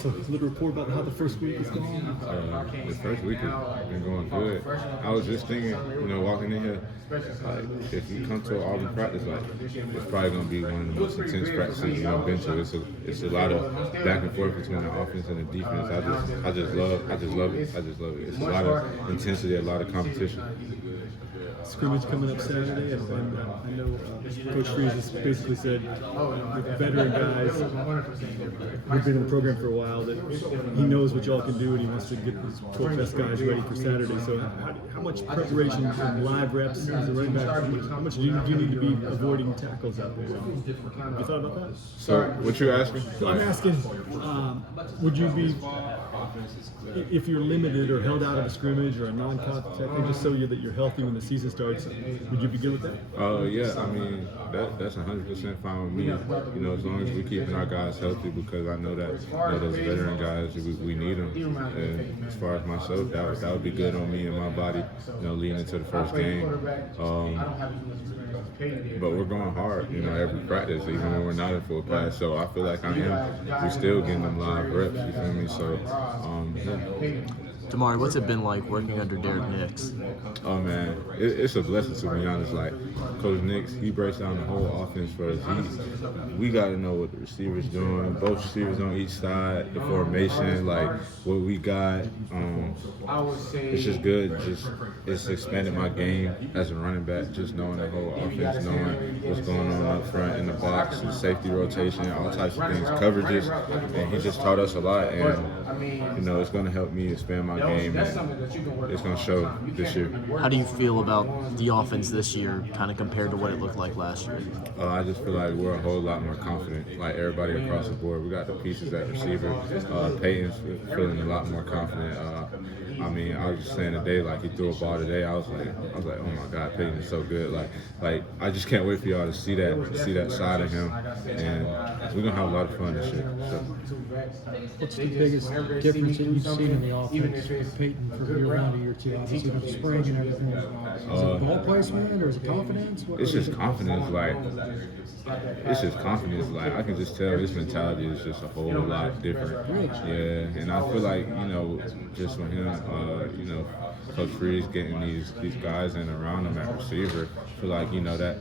So, a little report about how the first week is going. The first week has been going good. I was just thinking, walking in here, like if you come to an Auburn practice, like it's probably gonna be one of the most intense practices you've ever been to. It's a lot of back and forth between the offense and the defense. I just love it. It's a lot of intensity, a lot of competition. Scrimmage coming up Saturday, and I know Coach Freeze has basically said the veteran guys who've been in the program for a while that he knows what y'all can do, and he wants to get his pro-fest guys ready for Saturday. So how much preparation and live reps as a running back, how much do you need to be avoiding tackles out there? Have you thought about that? So what you asking? I'm asking, would you be, if you're limited or held out of a scrimmage or a non-contact thing, just so that you're healthy when the season starts, would you be good with that? Yeah, I mean that's 100% fine with me. As long as we're keeping our guys healthy, because I know that those veteran guys, we need them. And as far as myself, that would be good on me and my body, leading into the first game. But we're going hard, every practice, even when we're not in full class. So I feel like we're still getting them live reps, you feel me? So, yeah. Damari, what's it been like working under Derek Nix? Oh man, it's a blessing, to be honest. Like Coach Nix, he breaks down the whole offense for us. We got to know what the receivers doing, both receivers on each side, the formation, like what we got. It's just good. It's expanded my game as a running back, just knowing the whole offense, knowing what's going on up front in the box, the safety rotation, all types of things, coverages, and he just taught us a lot. And it's going to help me expand my game, and it's going to show this year. How do you feel about the offense this year, kind of compared to what it looked like last year? I just feel like we're a whole lot more confident, like everybody across the board. We got the pieces at receiver. Payton's feeling a lot more confident. I was just saying today, like he threw a ball today. I was like, oh my God, Payton is so good. Like I just can't wait for y'all to see that side of him, and we're gonna have a lot of fun this year. So. What's the biggest difference that you've seen in the offense with Payton from year one to year two? Obviously, with the spring and everything. Is it ball placement or is it confidence? It's just confidence. Like I can just tell his mentality is just a whole lot different. Yeah, and I feel like just with him, Coach Freeze getting these guys in around him at receiver, I feel like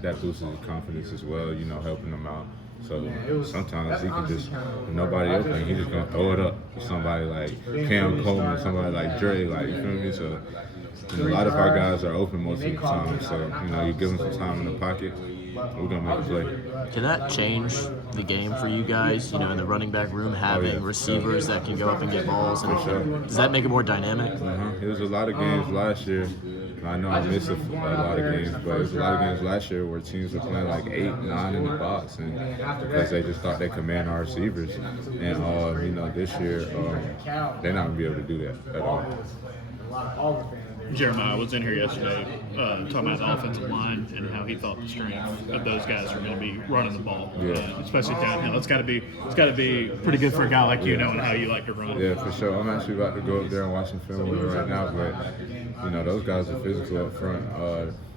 that boosts his confidence as well. Helping them out. So sometimes he can just, with nobody open, he's just gonna throw it up. Somebody like Cam Coleman, somebody like Dre, like you feel me? So a lot of our guys are open most of the time. So you give them some time in the pocket, we're gonna make a play. Can that change the game for you guys? In the running back room, having receivers that can go up and get balls, and does that make it more dynamic? It was a lot of games last year. I know I missed a lot of games, but it was a lot of games last year where teams were playing like 8, 9 in the box, and because they just thought they command our receivers. And this year they're not gonna be able to do that at all. Jeremiah was in here yesterday talking about the offensive line and how he thought the strength of those guys are going to be running the ball, especially downhill. It's got to be pretty good for a guy like you, knowing how you like to run. Yeah, for sure. I'm actually about to go up there and watch some film with him right now, but those guys are physical up front.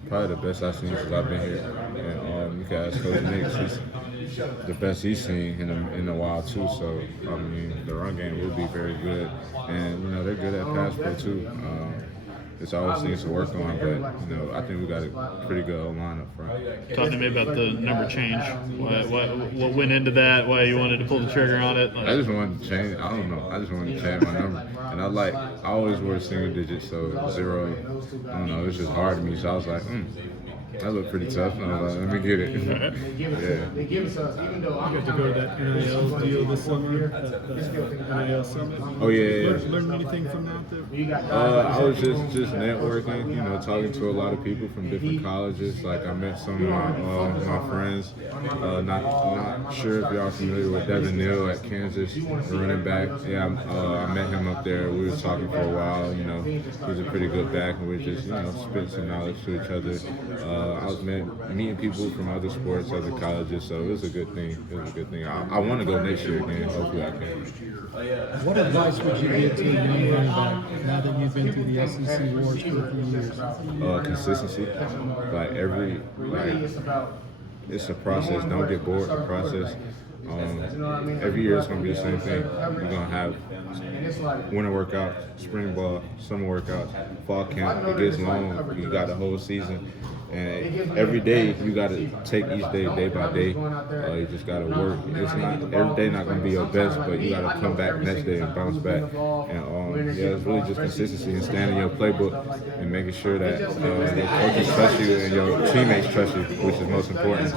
Probably the best I've seen since I've been here. And you can ask Coach Nix, he's the best he's seen in a while too. So the run game will be very good, and they're good at pass pro too. It's always things to work on, but I think we got a pretty good O-line up front. Talk to me about the number change. What went into that? Why you wanted to pull the trigger on it? I just wanted to change. I don't know. I just wanted to change my number, and I always wore single digits, so 0. I don't know. It's just hard to me, so I was like, that looked pretty tough. And I was like, let me get it. You got to go to that NIL deal this summer, the NIL summit. Oh yeah. Learn anything from that? I was just networking, talking to a lot of people from different colleges. Like I met some of my friends. Not sure if y'all familiar with Devin Neal at Kansas, the running back. Yeah, I met him up there. We were talking for a while. He's a pretty good back, and we just spit some knowledge to each other. I was meeting people from other sports, other colleges, so it was a good thing. I want to go next year again. Hopefully I can. What advice would you give to a young running back now that you've been through the SEC wars for a few years? Consistency. It's a process. Don't get bored. The process. Every year it's going to be the same thing. We're going to have winter workouts, spring ball, summer workouts, fall camp. It gets long. You got the whole season. And every day you got to take each day, day by day. You just got to work. It's not every day not going to be your best, but you got to come back the next day and bounce back. And yeah, it's really just consistency and standing in your playbook and making sure that your coaches trust you and your teammates trust you, which is most important.